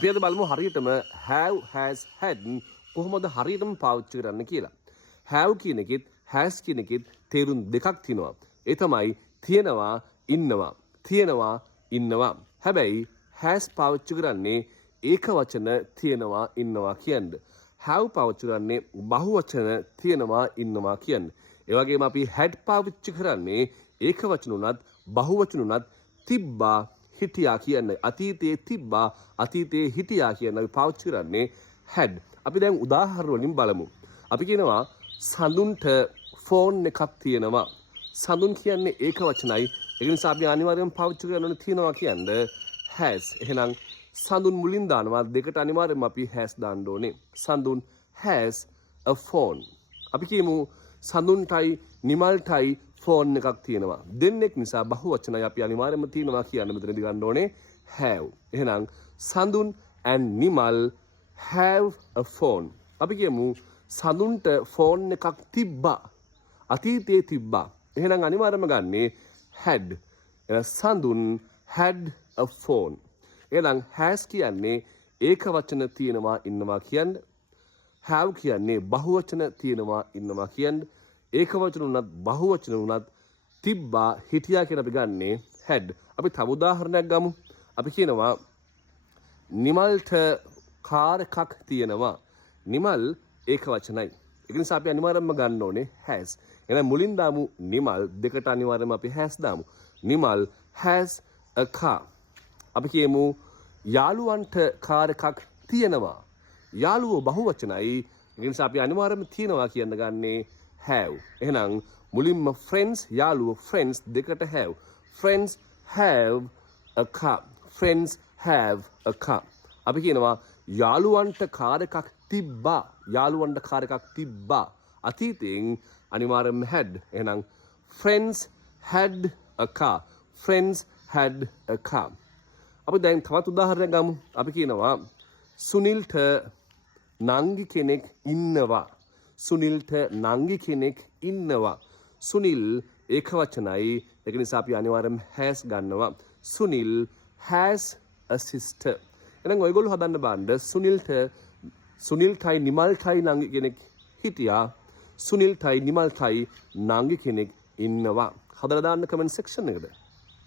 අපි අද බලමු හරියටම have has had කොහොමද හරියටම පාවිච්චි කරන්න කියලා. have කියන එකෙත් has කියන එකෙත් තේරුම් දෙකක් තියෙනවා. ඒ තමයි තියෙනවා ඉන්නවා. තියෙනවා ඉන්නවා. හැබැයි has පාවිච්චි කරන්නේ ඒක වචන තියෙනවා ඉන්නවා කියන්නේ. have පාවිච්චි කරන්නේ බහු වචන තියෙනවා ඉන්නවා කියන්නේ. ඒ වගේම අපි had පාවිච්චි කරන්නේ ඒක වචන උනත් බහු වචන උනත් තිබ්බා හිටියා කියන්නේ. අතීතයේ තිබ්බා අතීතයේ හිටියා කියන අපි පාවිච්චි කරන්නේ had. අපි දැන් උදාහරණ වලින් බලමු. අපි කියනවා සඳුන්ට ෆෝන් එකක් තියෙනවා. සඳුන් කියන්නේ ඒක වචනයි. ඒ නිසා අපි අනිවාර්යයෙන්ම පාවිච්චි කරන්න ඕනේ තියෙනවා කියන්නේ has. එහෙනම් සඳුන් මුලින් දානවා දෙකට අනිවාර්යයෙන්ම අපි has දාන්න ඕනේ. සඳුන් has a phone. අපි කියමු සඳුන්ටයි නිමල්ටයි ෆෝන් එකක් තියෙනවා. දෙන්නෙක් නිසා බහු වචනයි අපි අනිවාර්යයෙන්ම තියෙනවා කියන්න මෙතනදී ගන්න ඕනේ have. එහෙනම් සඳුන් and Nimal have a phone. අපි කියමු සඳුන්ට ෆෝන් එකක් තිබ්බා. අතීතයේ තිබ්බා. එහෙනම් අනිවාර්යයෙන්ම ගන්නේ had. එහෙනම් සඳුන් had a phone. එහෙනම් has කියන්නේ ඒක වචන තියෙනවා ඉන්නවා කියන්නේ. have කියන්නේ බහු වචන තියෙනවා ඉන්නවා කියන්නේ. ඒක වචන උනත් බහු වචන උනත් තිබ්බා හිටියා කියන අපි ගන්නේ had. අපි තව උදාහරණයක් ගමු. අපි කියනවා නිමල්ට කාර් එකක් තියෙනවා. නිමල් ඒක වචනයි. ඒක නිසා අපි අනිවාර්යයෙන්ම ගන්න ඕනේ has. එහෙනම් මුලින් දාමු නිමල් දෙකට අනිවාර්යයෙන්ම අපි has දාමු. Nimal has a car. අපි කියමු යාළුවන්ට කාර් එකක් තියෙනවා. යාළුවෝ බහු වචනයි. ඒ නිසා අපි අනිවාර්යයෙන්ම තියෙනවා කියන්න ගන්නේ have. එහෙනම් මුලින්ම friends යාළුවෝ friends දෙකට have. Friends have a car. Friends have a car. අපි කියනවා යාළුවන්ට කාර් එකක් තිබ්බා. යාළුවන්ට කාර් එකක් තිබ්බා. අතීතයෙන් අනිවාර්යයෙන්ම had. එහෙනම් friends had a car. Friends had a car. අපි දැන් තවත් උදාහරණයක් ගමු. අපි කියනවා සුනිල්ට නංගි කෙනෙක් ඉන්නවා. සුනිල්ට නංගි කෙනෙක් ඉන්නවා. සුනිල් ඒක වචනයි. ඒක නිසා අපි අනිවාර්යයෙන්ම has ගන්නවා. Sunil has a sister. එහෙනම් ඔයගොල්ලෝ හදන්න බලන්න සුනිල්ටයි නිමල්ටයි නංගි කෙනෙක් හිටියා. සුනිල්ටයි නිමල්ටයි නංගි කෙනෙක් ඉන්නවා. හදලා දාන්න කමෙන්ට් සෙක්ෂන් එකට.